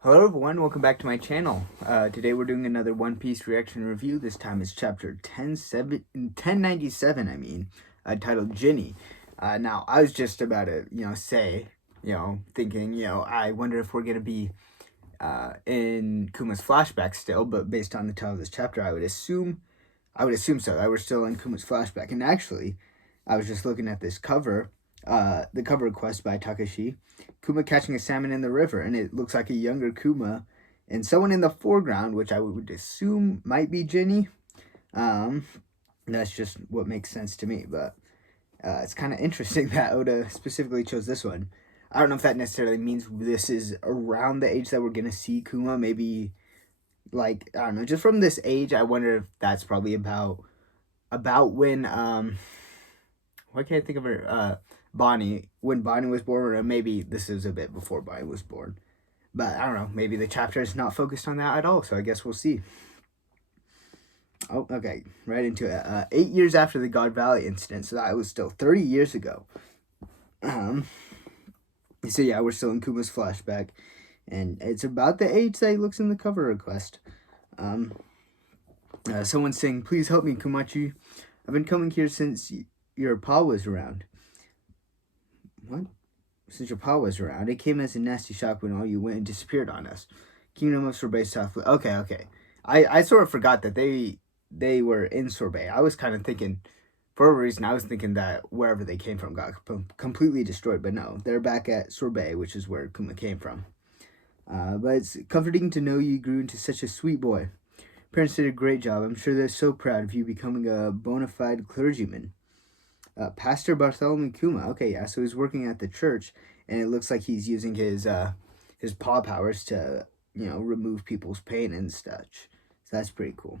Hello everyone, welcome back to my channel. Today we're doing another One Piece reaction review. This time is chapter 1097, titled Ginny. Now, I was just about to, thinking, I wonder if we're going to be in Kuma's flashback still, but based on the title of this chapter, I would assume so. I was still in Kuma's flashback. And actually, I was just looking at this cover, the cover request by Takashi. Kuma catching a salmon in the river, and it looks like a younger Kuma, and someone in the foreground, which I would assume might be Ginny. Um, that's just what makes sense to me. But it's kind of interesting that Oda specifically chose this one. I don't know if that necessarily means this is around the age that we're gonna see Kuma. Maybe like I don't know, just from this age, I wonder if that's probably about when why can't I think of her Bonnie, when Bonnie was born, or maybe this is a bit before Bonnie was born. But I don't know, maybe the chapter is not focused on that at all, so I guess we'll see. Oh, okay, right into it. 8 years after the God Valley incident, so that was still 30 years ago. So yeah, we're still in Kuma's flashback, and it's about the age that he looks in the cover request. Someone's saying, "Please help me, Kumachi. I've been coming here since your pa was around." What? Since your pa was around, it came as a nasty shock when all you went and disappeared on us. Kingdom of Sorbet softly. Okay. I sort of forgot that they were in Sorbet. I was kind of thinking, for a reason, I was thinking that wherever they came from got completely destroyed. But no, they're back at Sorbet, which is where Kuma came from. But it's comforting to know you grew into such a sweet boy. Parents did a great job. I'm sure they're so proud of you becoming a bona fide clergyman. Pastor Bartholomew Kuma. Okay, yeah, so he's working at the church, and it looks like he's using his paw powers to, remove people's pain and such. So that's pretty cool.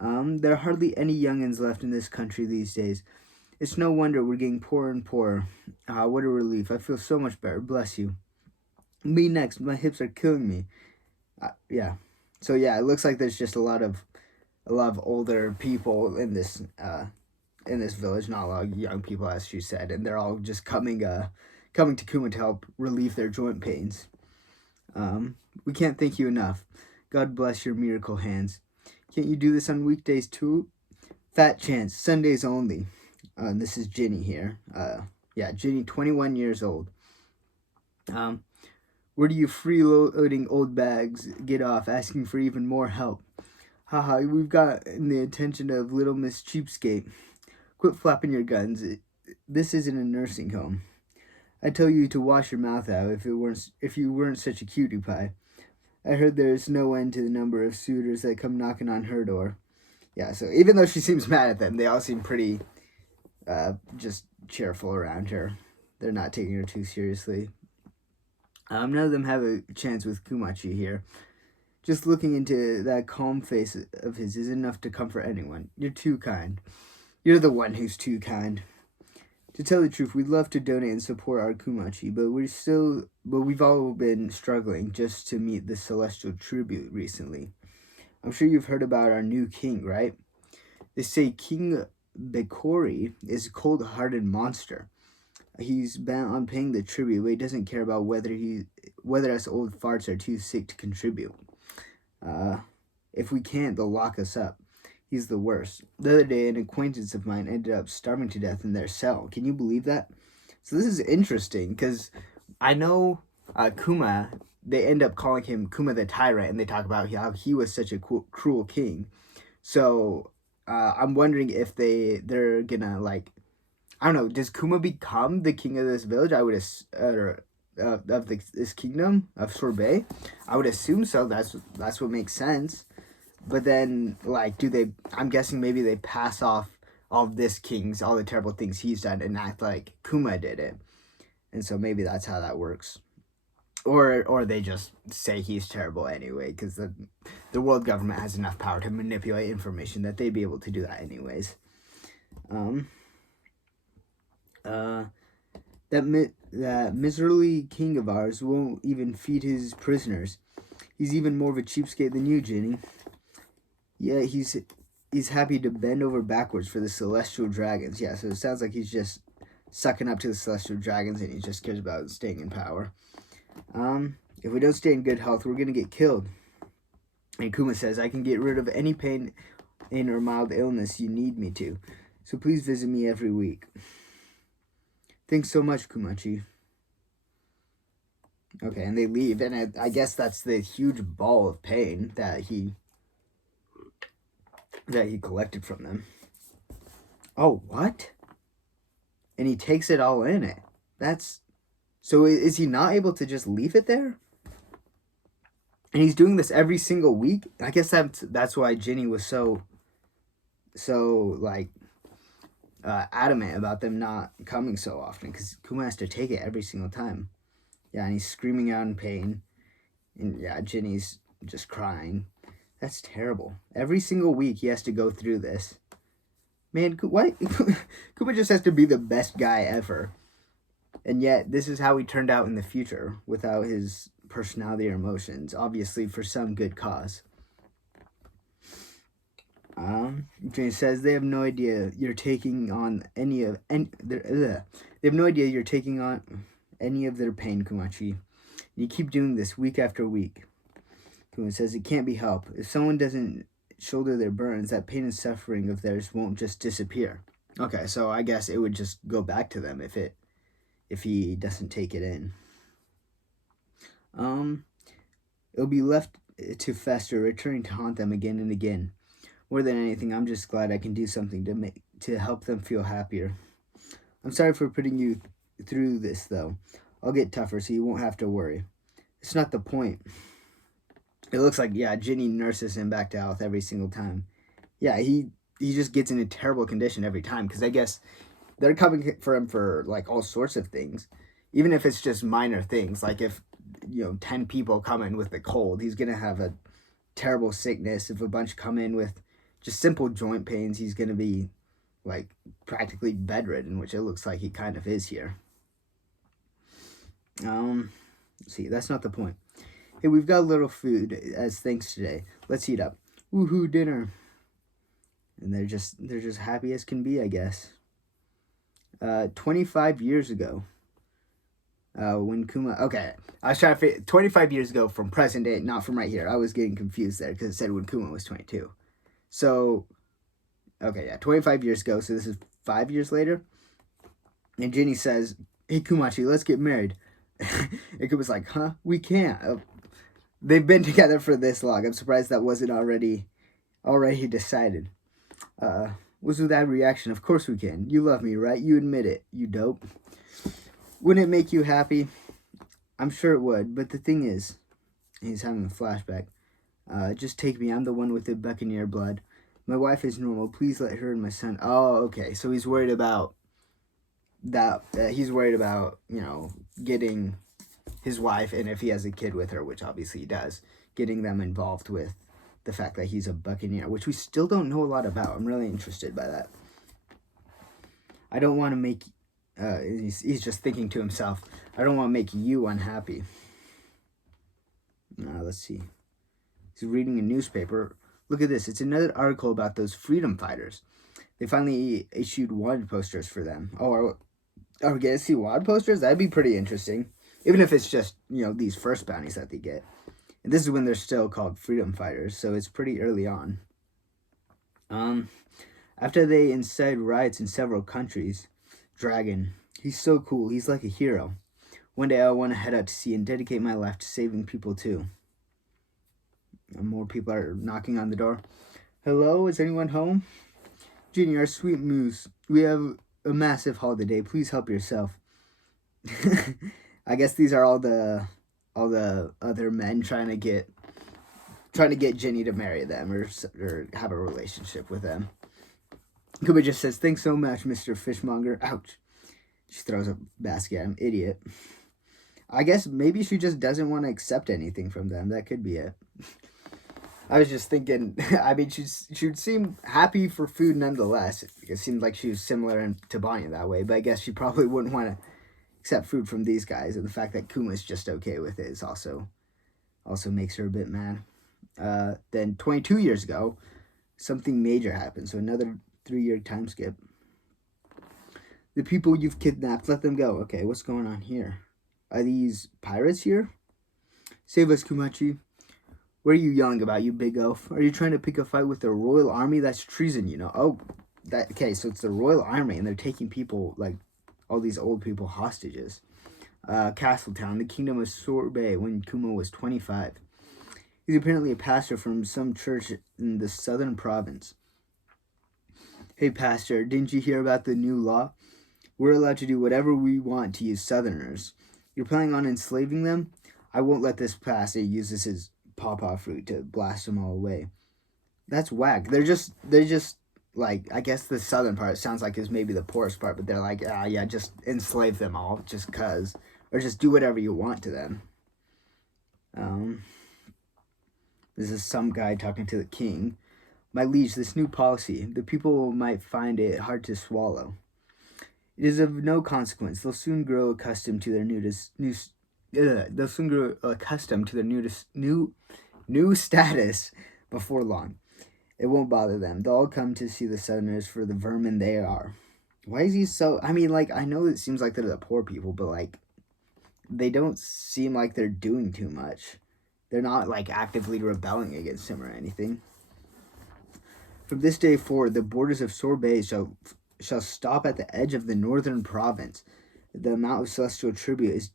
There are hardly any youngins left in this country these days. It's no wonder we're getting poorer and poorer. What a relief. I feel so much better. Bless you. Me next. My hips are killing me. Yeah. So yeah, it looks like there's just a lot of older people in this village, not a lot of young people, as she said, and they're all just coming to Kuma to help relieve their joint pains. We can't thank you enough. God bless your miracle hands. Can't you do this on weekdays too? Fat chance, Sundays only. And this is Ginny here. Yeah, Ginny, 21 years old. Where do you freeloading old bags get off asking for even more help? Haha, we've got the attention of little Miss Cheapskate. Quit flapping your guns. This isn't a nursing home. I tell you to wash your mouth out if you weren't such a cutie pie. I heard there's no end to the number of suitors that come knocking on her door. Yeah, so even though she seems mad at them, they all seem pretty just cheerful around her. They're not taking her too seriously. None of them have a chance with Kumachi here. Just looking into that calm face of his is enough to comfort anyone. You're too kind. You're the one who's too kind. To tell the truth, we'd love to donate and support our Kumachi, but we've all been struggling just to meet the celestial tribute recently. I'm sure you've heard about our new king, right? They say King Bekori is a cold-hearted monster. He's bent on paying the tribute, but he doesn't care about whether us old farts are too sick to contribute. If we can't, they'll lock us up. He's the worst. The other day, an acquaintance of mine ended up starving to death in their cell. Can you believe that? So this is interesting, because I know Kuma, they end up calling him Kuma the Tyrant, and they talk about how he was such a cruel king. So I'm wondering if they're gonna, like, I don't know, does Kuma become the king of this village? I would this kingdom of Sorbet. I would assume so. That's what makes sense. But then, like, I'm guessing maybe they pass off all the terrible things he's done, and act like Kuma did it. And so maybe that's how that works. Or they just say he's terrible anyway, because the world government has enough power to manipulate information that they'd be able to do that anyways. That miserly king of ours won't even feed his prisoners. He's even more of a cheapskate than you, Ginny. Yeah, he's happy to bend over backwards for the celestial dragons. Yeah, so it sounds like he's just sucking up to the celestial dragons, and he just cares about staying in power. If we don't stay in good health, we're going to get killed. And Kuma says, I can get rid of any pain or mild illness you need me to. So please visit me every week. Thanks so much, Kumachi. Okay, and they leave, and I guess that's the huge ball of pain that he collected from them. Oh, what? And he takes it all in it. So is he not able to just leave it there? And he's doing this every single week? I guess that's why Ginny was so like adamant about them not coming so often, because Kuma has to take it every single time. Yeah, and he's screaming out in pain. And yeah, Ginny's just crying. That's terrible. Every single week he has to go through this. Man, why? Kuma just has to be the best guy ever. And yet, this is how he turned out in the future, without his personality or emotions. Obviously, for some good cause. Ginny says they have no idea you're taking on any of they have no idea you're taking on any of their pain, Kumachi. You keep doing this week after week. Kuma says it can't be helped. If someone doesn't shoulder their burdens, that pain and suffering of theirs won't just disappear. Okay, so I guess it would just go back to them if he doesn't take it in. It'll be left to fester, returning to haunt them again and again. More than anything, I'm just glad I can do something to help them feel happier. I'm sorry for putting you through this, though. I'll get tougher so you won't have to worry. It's not the point. It looks like, yeah, Ginny nurses him back to health every single time. Yeah, he just gets in a terrible condition every time, because I guess they're coming for him for, like, all sorts of things. Even if it's just minor things, like if, 10 people come in with a cold, he's going to have a terrible sickness. If a bunch come in with just simple joint pains, he's going to be, like, practically bedridden, which it looks like he kind of is here. Let's see, that's not the point. Hey, we've got a little food as thanks today. Let's eat up. Woohoo, dinner. And they're just happy as can be, I guess. 25 years ago, when Kuma... Okay, I was trying to figure... 25 years ago from present day, not from right here. I was getting confused there because it said when Kuma was 22. So, okay, yeah, 25 years ago. So this is 5 years later. And Ginny says, hey, Kumachi, let's get married. And Kuma's like, huh? We can't. They've been together for this long. I'm surprised that wasn't already decided. What's with that reaction? Of course we can. You love me, right? You admit it, you dope. Wouldn't it make you happy? I'm sure it would, but the thing is, he's having a flashback. Just take me. I'm the one with the Buccaneer blood. My wife is normal. Please let her and my son... Oh, okay. So he's worried about that. He's worried about, getting his wife, and if he has a kid with her, which obviously he does, getting them involved with the fact that he's a Buccaneer, which we still don't know a lot about. I'm really interested by that. I don't want to make... he's just thinking to himself, I don't want to make you unhappy. Let's see. He's reading a newspaper. Look at this. It's another article about those freedom fighters. They finally issued wanted posters for them. Oh, are we going to see wanted posters? That'd be pretty interesting. Even if it's just, these first bounties that they get. And this is when they're still called freedom fighters, so it's pretty early on. After they incited riots in several countries, Dragon, he's so cool. He's like a hero. One day I want to head out to sea and dedicate my life to saving people too. And more people are knocking on the door. Hello, is anyone home? Ginny, our sweet moose. We have a massive haul today. Please help yourself. I guess these are all the other men trying to get Ginny to marry them or have a relationship with them. Kuma just says, thanks so much, Mr. Fishmonger. Ouch. She throws a basket at him. Idiot. I guess maybe she just doesn't want to accept anything from them. That could be it. I was just thinking, I mean, she would seem happy for food nonetheless. It seemed like she was similar to Bonnie that way, but I guess she probably wouldn't want to accept food from these guys. And the fact that Kuma's just okay with it is also makes her a bit mad. Then 22 years ago, something major happened. So another 3-year time skip. The people you've kidnapped, let them go. Okay, what's going on here? Are these pirates here? Save us, Kumachi. What are you yelling about, you big elf? Are you trying to pick a fight with the royal army? That's treason, you know. Oh, okay, so it's the royal army, and they're taking people, like, all these old people hostages. Castletown, the kingdom of Sorbet, when Kuma was 25. He's apparently a pastor from some church in the southern province. Hey, pastor, didn't you hear about the new law? We're allowed to do whatever we want to use southerners. You're planning on enslaving them? I won't let this pass. It uses his pawpaw fruit to blast them all away. That's whack. They're just like, I guess the southern part sounds like is maybe the poorest part, but they're like, yeah, just enslave them all just cause, or just do whatever you want to them. This is some guy talking to the king. My liege, this new policy, the people might find it hard to swallow. It is of no consequence. They'll soon grow accustomed to their new status before long. It won't bother them. They'll all come to see the Southerners for the vermin they are. Why is he so... I mean, like, I know it seems like they're the poor people, but, like, they don't seem like they're doing too much. They're not, like, actively rebelling against him or anything. From this day forward, the borders of Sorbet shall stop at the edge of the northern province. The amount of celestial tribute is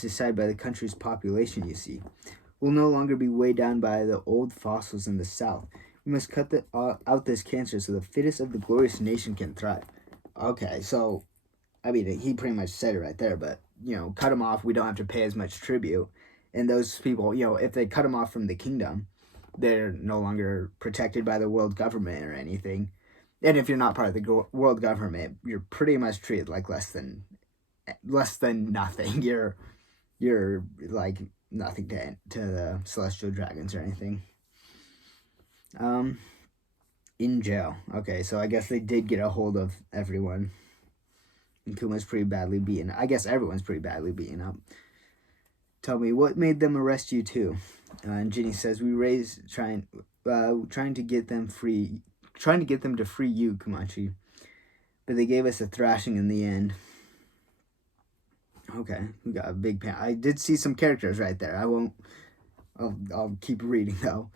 decided by the country's population, you see. We'll no longer be weighed down by the old fossils in the south. We must cut out this cancer so the fittest of the glorious nation can thrive. Okay, so, I mean, he pretty much said it right there, but, you know, cut them off, we don't have to pay as much tribute. And those people, you know, if they cut them off from the kingdom, they're no longer protected by the world government or anything. And if you're not part of the world government, you're pretty much treated like less than nothing. You're like nothing to the celestial dragons or anything. In jail. Okay, so I guess they did get a hold of everyone. And Kuma's pretty badly beaten. I guess everyone's pretty badly beaten up. Tell me, what made them arrest you too? And Ginny says, we raised trying to get them to free you, Kumachi. But they gave us a thrashing in the end. Okay, we got a big pan. I did see some characters right there. I'll keep reading though.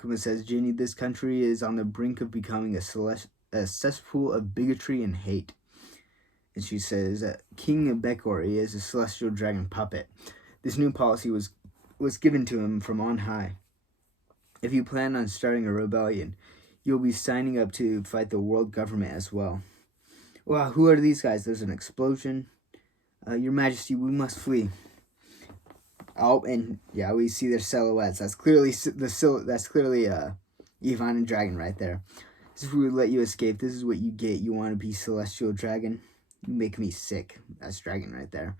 Kuma says, Ginny, this country is on the brink of becoming a cesspool of bigotry and hate. And she says, King Bekori is a celestial dragon puppet. This new policy was given to him from on high. If you plan on starting a rebellion, you'll be signing up to fight the world government as well. Wow, who are these guys? There's an explosion. Your Majesty, we must flee. Oh, and yeah, we see their silhouettes. That's clearly Ivan and Dragon right there. If we would let you escape, this is what you get. You want to be celestial dragon? You make me sick. That's Dragon right there.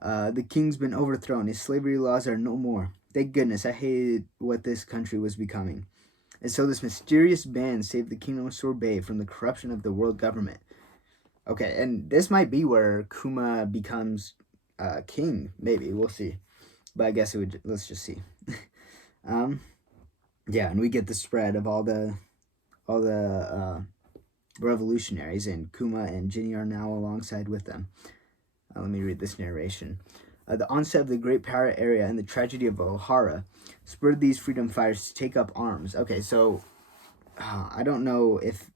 The king's been overthrown. His slavery laws are no more. Thank goodness. I hated what this country was becoming. And so this mysterious band saved the kingdom of Sorbet from the corruption of the world government. Okay, and this might be where Kuma becomes king. Maybe. We'll see. But I guess let's just see. Yeah, and we get the spread of all the revolutionaries, and Kuma and Ginny are now alongside with them. Let me read this narration. The onset of the Great Pirate Area and the tragedy of O'Hara spurred these freedom fighters to take up arms. Okay, so I don't know if...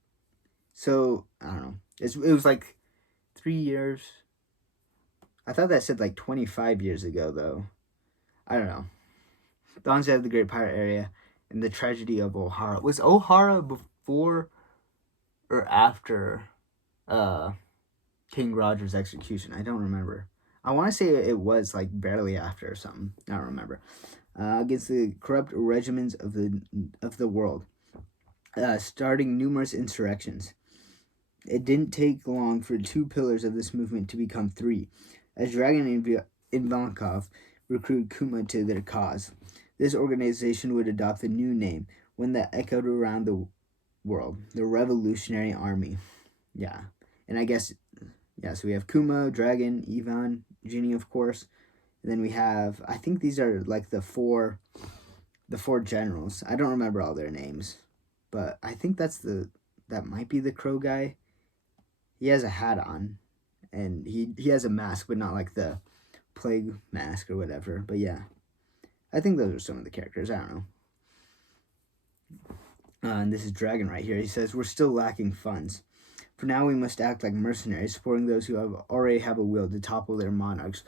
So, I don't know. It was like 3 years. I thought that said like 25 years ago, though. I don't know. The onset of the Great Pirate Area and the tragedy of O'Hara. Was O'Hara before or after King Roger's execution? I don't remember. I want to say it was like barely after or something. I don't remember. Against the corrupt regiments of the world, starting numerous insurrections. It didn't take long for 2 pillars of this movement to become 3, as Dragon and Ivankov recruited Kuma to their cause. This organization would adopt a new name, one that echoed around the world, the Revolutionary Army. Yeah, and I guess, yeah, so we have Kuma, Dragon, Ivan, Ginny, of course, and then we have, I think these are like the four generals. I don't remember all their names, but I think that might be the crow guy. He has a hat on, and he has a mask, but not like the plague mask or whatever. But yeah, I think those are some of the characters. I don't know. And this is Dragon right here. He says, we're still lacking funds. For now, we must act like mercenaries, supporting those who already have a will to topple their monarchs,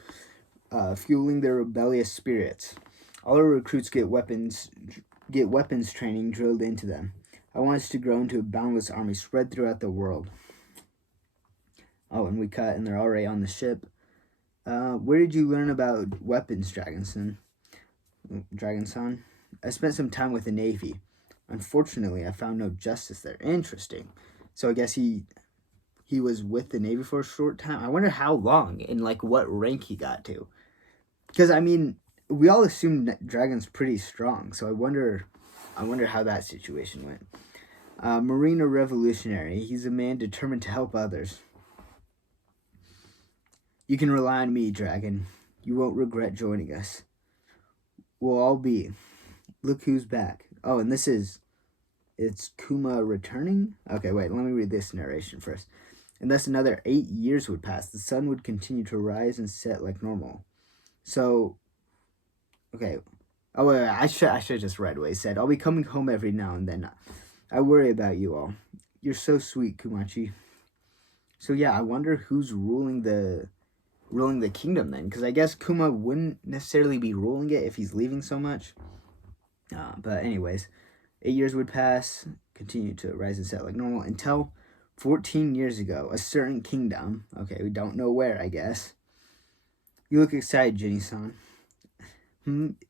fueling their rebellious spirits. All our recruits get weapons training drilled into them. I want us to grow into a boundless army spread throughout the world. Oh, and we cut, and they're already on the ship. Where did you learn about weapons, Dragonson? I spent some time with the Navy. Unfortunately, I found no justice there. Interesting. So I guess he was with the Navy for a short time. I wonder how long and like what rank he got to. Because I mean, we all assume Dragon's pretty strong. So I wonder how that situation went. Marine or revolutionary, he's a man determined to help others. You can rely on me, Dragon. You won't regret joining us. We'll all be. Look who's back. Oh, and it's Kuma returning? Okay, wait, let me read this narration first. And thus another 8 years would pass. The sun would continue to rise and set like normal. So, okay. Oh, wait, I should just read what he said. I'll be coming home every now and then. I worry about you all. You're so sweet, Kumachi. So yeah, I wonder who's ruling the kingdom then, because I guess Kuma wouldn't necessarily be ruling it if he's leaving so much. But anyways, 8 years would pass, continue to rise and set like normal, until 14 years ago, a certain kingdom, okay, we don't know where, I guess. You look excited, Ginny-san.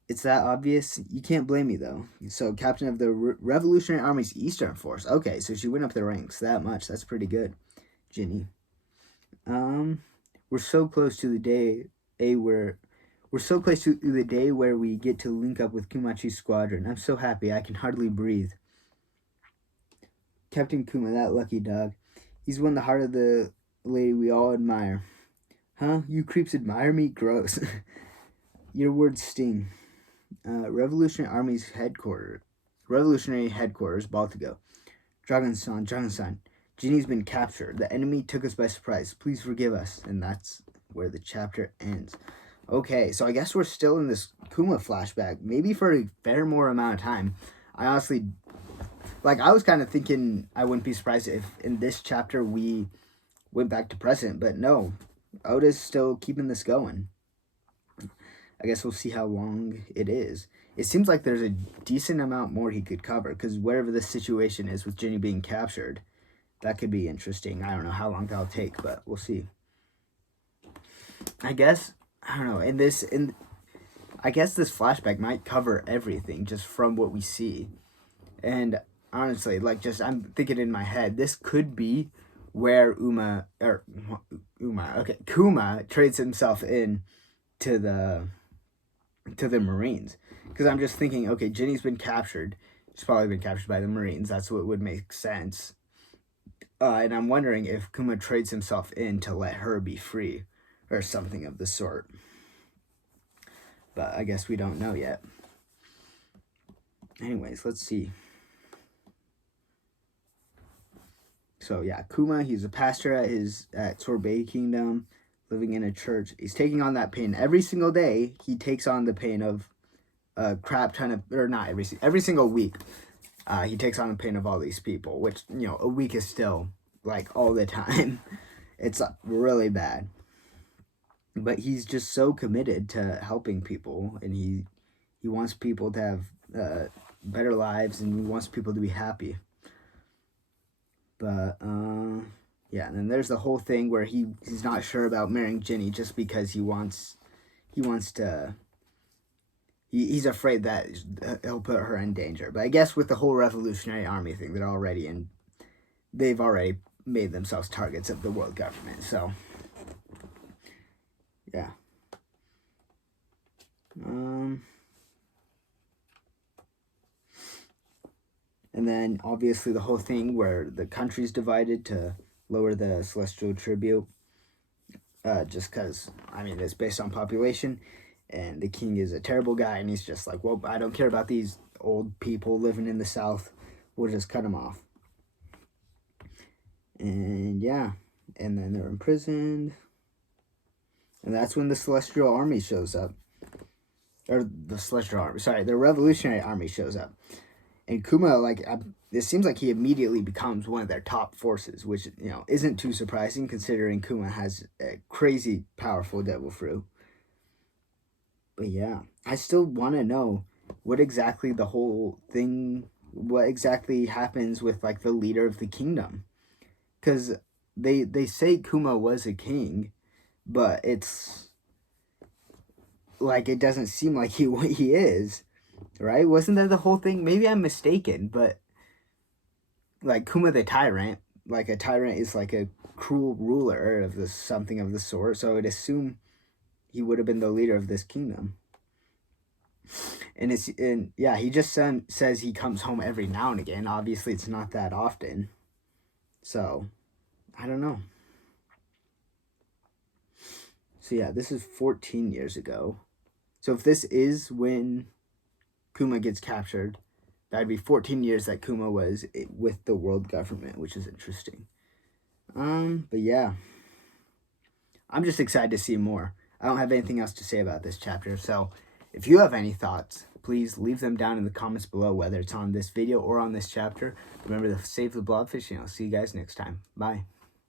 It's that obvious? You can't blame me, though. So, captain of the Revolutionary Army's Eastern Force. Okay, so she went up the ranks that much. That's pretty good, Ginny. We're so close to the day where we get to link up with Kumachi's squadron. I'm so happy I can hardly breathe. Captain Kuma, that lucky dog. He's won the heart of the lady we all admire. Huh? You creeps admire me? Gross. Your words sting. Revolutionary headquarters, Baltigo. Dragon-san. Ginny's been captured. The enemy took us by surprise. Please forgive us. And that's where the chapter ends. Okay, so I guess we're still in this Kuma flashback, maybe for a fair more amount of time. I honestly, I was kind of thinking I wouldn't be surprised if in this chapter we went back to present, but no, Oda's still keeping this going. I guess we'll see how long it is. It seems like there's a decent amount more he could cover, because whatever the situation is with Ginny being captured, that could be interesting. I don't know how long that'll take, but we'll see. I guess, I don't know, I guess this flashback might cover everything just from what we see. And honestly, I'm thinking in my head, this could be where Kuma trades himself in to the Marines. Because I'm just thinking, okay, Ginny's been captured. She's probably been captured by the Marines. That's what would make sense. And I'm wondering if Kuma trades himself in to let her be free or something of the sort. But I guess we don't know yet. Anyways, let's see. So yeah, Kuma, he's a pastor at Sorbet Kingdom, living in a church. He's taking on that pain every single day. He takes on the pain of a crap ton of, or not every single week. He takes on the pain of all these people, which, a week is still all the time. It's really bad. But he's just so committed to helping people, and he wants people to have better lives, and he wants people to be happy. But yeah, and then there's the whole thing where he's not sure about marrying Ginny just because he's afraid that he'll put her in danger. But I guess with the whole Revolutionary Army thing, they've already made themselves targets of the world government. So yeah. And then obviously the whole thing where the country's divided to lower the celestial tribute, just because, it's based on population, and the king is a terrible guy, and he's just like, well, I don't care about these old people living in the south, we'll just cut them off. And yeah, and then they're imprisoned. And that's when the Celestial Army shows up. Or the Celestial Army, sorry, the Revolutionary Army shows up. And Kuma, like, it seems like he immediately becomes one of their top forces, which, you know, isn't too surprising considering Kuma has a crazy powerful devil fruit. But yeah, I still want to know what exactly the whole thing, what exactly happens with, like, the leader of the kingdom. Because they say Kuma was a king, but it's like it doesn't seem like he is, right? Wasn't that the whole thing? Maybe I'm mistaken, but like Kuma the tyrant, like a tyrant is like a cruel ruler of this something of the sort. So I would assume he would have been the leader of this kingdom. And yeah, he just says he comes home every now and again. Obviously, it's not that often. So I don't know. So yeah, this is 14 years ago. So if this is when Kuma gets captured, that'd be 14 years that Kuma was with the world government, which is interesting. But yeah, I'm just excited to see more. I don't have anything else to say about this chapter, so if you have any thoughts, please leave them down in the comments below, whether it's on this video or on this chapter. Remember to save the blobfish, and I'll see you guys next time. Bye.